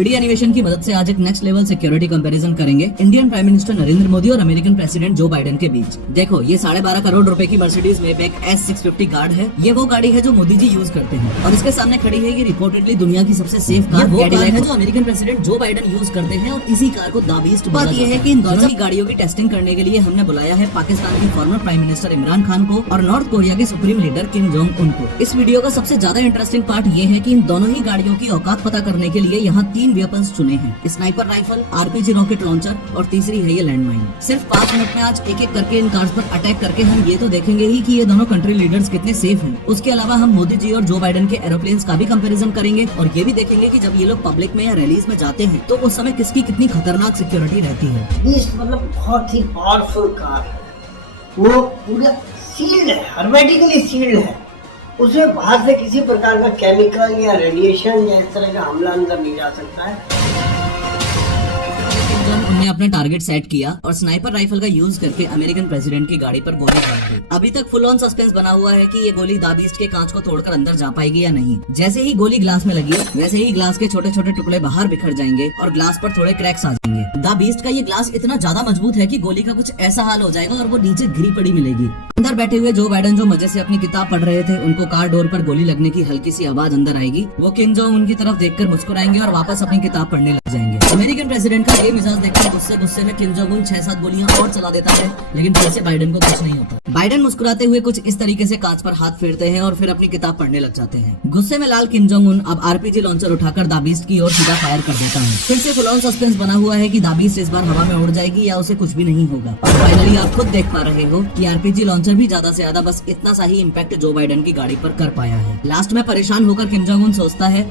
3D animation की मदद से आज एक नेक्स्ट लेवल सिक्योरिटी कंपैरिजन करेंगे Indian prime minister Narendra Modi और अमेरिकन प्रेसिडेंट जो बाइडेन के बीच। देखो, ये 12.5 करोड़ रुपए की मर्सिडीज मेबैक S650 गार्ड है। ये वो गाड़ी है जो मोदी जी यूज करते हैं और इसके सामने खड़ी है ये रिपोर्टेडली दुनिया की सबसे सेफ कार वो कार है जो American president Joe Biden use करते हैं और इसी कार को द बीस्ट बात यह है कि इन दोनों की गाड़ियों की टेस्टिंग करने के लिए हमने बुलाया है पाकिस्तान के farmer prime minister Imran Khan को और नॉर्थ कोरिया के supreme leader Kim Jong Un को। इस वीडियो का सबसे ज्यादा इंटरेस्टिंग पार्ट ये है कि इन दोनों ही गाड़ियों की औकात पता करने के लिए यहाँ 3 वेपन्स चुने हैं, sniper rifle, RPG rocket launcher और तीसरी है ये लैंडमाइन। सिर्फ 5 मिनट में आज एक एक करके इन कार्स पर अटैक करके हम ये तो देखेंगे ही कि ये दोनों कंट्री लीडर्स कितने सेफ हैं। उसके अलावा हम मोदी जी और जो बाइडेन के एरोप्लेन्स का भी कंपैरिजन करेंगे और ये भी देखेंगे कि जब ये लोग पब्लिक में या रैलीज में जाते हैं तो उस समय किसकी कितनी खतरनाक सिक्योरिटी रहती है। मतलब बहुत ही पावरफुल कार है, वो पूरा सील्ड है, हर्मेटिकली सील्ड है। उसमें बाहर से किसी प्रकार का केमिकल या रेडिएशन या इस तरह का हमला अंदर नहीं जा सकता है। उन्होंने अपना टारगेट सेट किया और स्नाइपर राइफल का यूज करके अमेरिकन प्रेसिडेंट की गाड़ी पर गोली दाग दी। अभी तक फुल ऑन सस्पेंस बना हुआ है कि ये गोली द बीस्ट के कांच को तोड़कर अंदर जा पाएगी या नहीं। जैसे ही गोली ग्लास में लगी वैसे ही ग्लास के छोटे छोटे टुकड़े बाहर बिखर जाएंगे और ग्लास पर थोड़े क्रैक्स आ जाएंगे। द बीस्ट का ये ग्लास इतना ज्यादा मजबूत है कि गोली का कुछ ऐसा हाल हो जाएगा और वो नीचे गिरी पड़ी मिलेगी। अंदर बैठे हुए जो बाइडेन जो मजे से अपनी किताब पढ़ रहे थे, उनको कार डोर पर गोली लगने की हल्की सी आवाज अंदर आएगी। वो किम जोंग उनकी तरफ देखकर मुस्कुराएंगे और वापस अपनी किताब पढ़ने लग जाएंगे। अमेरिकन प्रेसिडेंट का ये मिजाज देखकर गुस्से में किम जोंग उन 6-7 गोलियां और चला देता है, लेकिन फिर से बाइडेन को कुछ नहीं होता। बाइडेन मुस्कुराते हुए कुछ इस तरीके से कांच पर हाथ फेरते हैं और फिर अपनी किताब पढ़ने लग जाते हैं। गुस्से में लाल किम जोंग उन अब RPG लॉन्चर उठाकर द बीस्ट की ओर सीधा फायर कर देता है। फिर से फुल ऑन सस्पेंस बना हुआ है कि द बीस्ट इस बार हवा में उड़ जाएगी या उसे कुछ भी नहीं होगा। और फाइनली आप खुद देख पा रहे हो कि RPG लॉन्चर भी ज्यादा से ज्यादा बस इतना सा ही इम्पैक्ट जो बाइडेन की गाड़ी पर कर पाया है। लास्ट में परेशान होकर किम जोंग उन सोचता है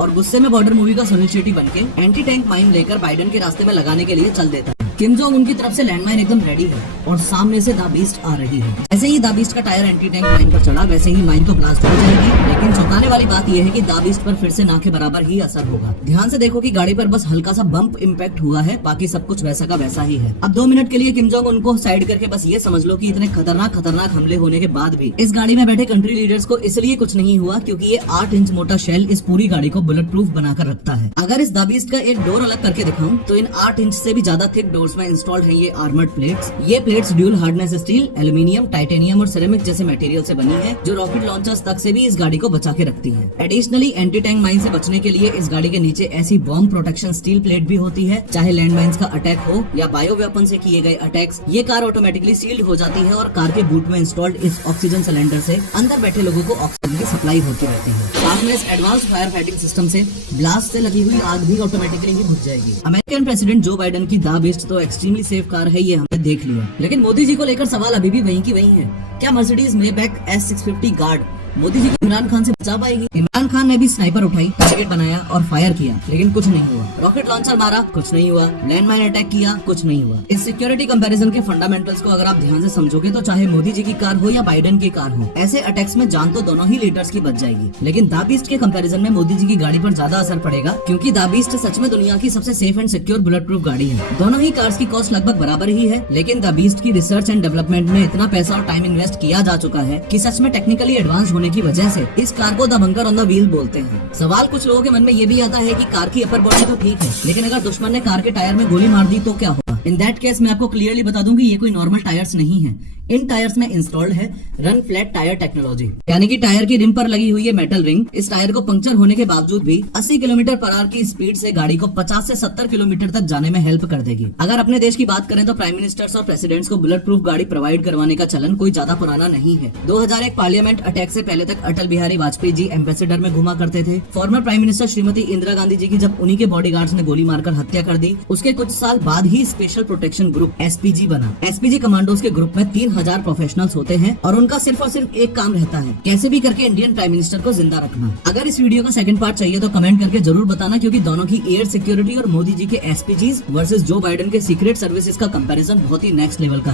और गुस्से में बॉर्डर मूवी का सुनील शेट्टी बनके एंटी टैंक माइन लेकर बाइडेन के रास्ते में लगाने के लिए चल देता है। किम जोंग उनकी तरफ से लैंडमाइन एकदम रेडी है और सामने से द बीस्ट आ रही है। जैसे ही द बीस्ट का टायर एंटी टैंक माइन पर चढ़ा वैसे ही माइन तो ब्लास्ट हो जाएगी, लेकिन चौंकाने वाली बात यह है कि द बीस्ट पर फिर से ना के बराबर ही असर होगा। ध्यान से देखो कि गाड़ी पर बस हल्का सा बम्प इम्पैक्ट हुआ है, बाकी सब कुछ वैसा का वैसा ही है। अब 2 मिनट के लिए किम जोंग उनको साइड करके बस ये समझ लो कि इतने खतरनाक हमले होने के बाद भी इस गाड़ी में बैठे कंट्री लीडर्स को इसलिए कुछ नहीं हुआ क्योंकि ये 8 इंच मोटा शेल इस पूरी गाड़ी को बुलेट प्रूफ बनाकर रखता है। अगर इस द बीस्ट का एक डोर अलग करके दिखाऊं तो इन 8 इंच से भी ज्यादा थिक डोर्स में इंस्टॉल्ड है ये आर्मर्ड प्लेट्स। ये plates dual hardness steel, aluminium, titanium और सिरेमिक जैसे मटेरियल से बनी है जो रॉकेट लॉन्चर्स तक से भी इस गाड़ी को बचा के रखती है। एडिशनली एंटी टैंक माइन से बचने के लिए इस गाड़ी के नीचे ऐसी बॉम्ब प्रोटेक्शन स्टील प्लेट भी होती है, चाहे लैंड माइंस का अटैक हो या बायो वेपन से किए गए अटैक्स। ये कार ऑटोमेटिकली सील्ड हो जाती है और कार के बूट में इंस्टॉल्ड इस ऑक्सीजन सिलेंडर से अंदर बैठे लोगों को ऑक्सीजन की सप्लाई होती रहती है। साथ में इस एडवांस फायर फाइटिंग सिस्टम से ब्लास्ट से लगी हुई आग भी ऑटोमेटिकली ही बुझ जाएगी। अमेरिकन प्रेसिडेंट जो बाइडेन की द बीस्ट तो एक्सट्रीमली सेफ कार है, ये हमने देख लिया, लेकिन मोदी जी को लेकर सवाल अभी भी वहीं की वहीं है। क्या Mercedes Maybach S650 guard Modi ji को इमरान खान से बचा पाएगी? इमरान खान ने भी स्नाइपर उठाई, टारगेट बनाया और फायर किया, लेकिन कुछ नहीं हुआ। रॉकेट लॉन्चर मारा, कुछ नहीं हुआ। लैंडमाइन अटैक किया, कुछ नहीं हुआ। इस सिक्योरिटी कंपैरिजन के फंडामेंटल्स को अगर आप ध्यान से समझोगे तो चाहे मोदी जी की कार हो या बाइडेन की कार हो, ऐसे अटैक्स में जान तो दोनों ही लीडर्स की बच जाएगी, लेकिन द बीस्ट के कंपैरिजन में मोदी जी की गाड़ी पर ज्यादा असर पड़ेगा क्योंकि द बीस्ट सच में दुनिया की सबसे safe and secure bullet proof गाड़ी है। दोनों ही कार्स की कॉस्ट लगभग बराबर ही है, लेकिन द बीस्ट की रिसर्च एंड डेवलपमेंट में इतना पैसा और टाइम इन्वेस्ट किया जा चुका है कि सच में टेक्निकली एडवांस होने की वजह से इस कार को the bunker on the wheel बोलते हैं। सवाल कुछ लोगों के मन में ये भी आता है कि कार की अपर बॉडी तो ठीक है, लेकिन अगर दुश्मन ने कार के टायर में गोली मार दी तो क्या होगा? इन दैट केस मैं आपको क्लियरली बता दूं कि ये कोई नॉर्मल टायर्स नहीं है। इन टायर्स में इंस्टॉल्ड है रन फ्लैट टायर टेक्नोलॉजी, यानी कि टायर की रिम पर लगी हुई है मेटल रिंग इस टायर को पंक्चर होने के बावजूद भी 80 किलोमीटर पर आवर की स्पीड से गाड़ी को 50 से 70 किलोमीटर तक जाने में हेल्प कर देगी। अगर अपने देश की बात करें तो प्राइम मिनिस्टर्स और प्रेसिडेंट्स को बुलेट प्रूफ गाड़ी प्रोवाइड करवाने का चलन कोई ज्यादा पुराना नहीं है। 2001 पार्लियामेंट अटैक से पहले तक अटल बिहारी वाजपेयी जी एम्बेसडर में घुमा करते थे। Former prime minister Shrimati Indira Gandhi ji की जब उन्हीं के बॉडीगार्ड्स ने गोली मारकर हत्या कर दी, उसके कुछ साल बाद ही स्पेशल प्रोटेक्शन ग्रुप SPG बना। SPG कमांडोज के ग्रुप में 3000 प्रोफेशनल्स होते हैं और उनका सिर्फ और सिर्फ एक काम रहता है, कैसे भी करके इंडियन प्राइम मिनिस्टर को जिंदा रखना। अगर इस वीडियो का सेकंड पार्ट चाहिए तो कमेंट करके जरूर बताना, क्योंकि दोनों की एयर सिक्योरिटी और मोदी जी के SPGs वर्सेस जो बाइडेन के सीक्रेट सर्विसेज का कंपैरिजन बहुत ही नेक्स्ट लेवल का